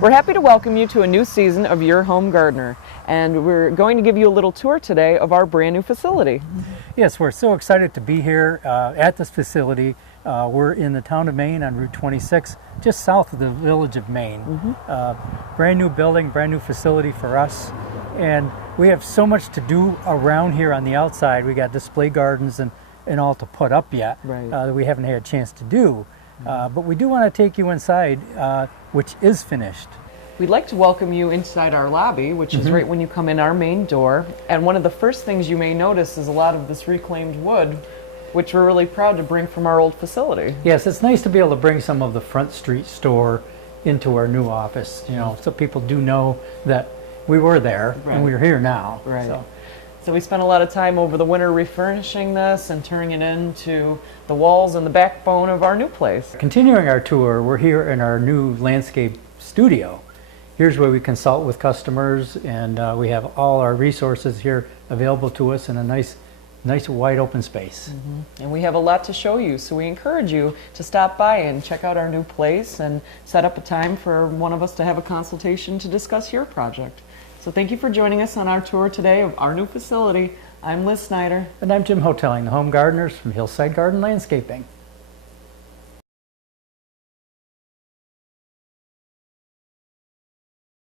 We're happy to welcome you to a new season of Your Home Gardener, and we're going to give you a little tour today of our brand new facility. Yes, we're so excited to be here at this facility. We're in the town of Maine on Route 26, just south of the village of Maine. Brand new building, brand new facility for us, and we have so much to do around here on the outside. We got display gardens and all to put up yet that we haven't had a chance to do. But we do want to take you inside, which is finished. We'd like to welcome you inside our lobby, which is right when you come in our main door. And one of the first things you may notice is a lot of this reclaimed wood, which we're really proud to bring from our old facility. Yes, it's nice to be able to bring some of the Front Street store into our new office, you know, so people do know that we were there and we're here now. So we spent a lot of time over the winter refurnishing this and turning it into the walls and the backbone of our new place. Continuing our tour, we're here in our new landscape studio. Here's where we consult with customers, and we have all our resources here available to us in a nice wide open space. And we have a lot to show you, so we encourage you to stop by and check out our new place and set up a time for one of us to have a consultation to discuss your project. So thank you for joining us on our tour today of our new facility. I'm Liz Snyder. And I'm Jim Hotelling, the Home Gardeners from Hillside Garden Landscaping.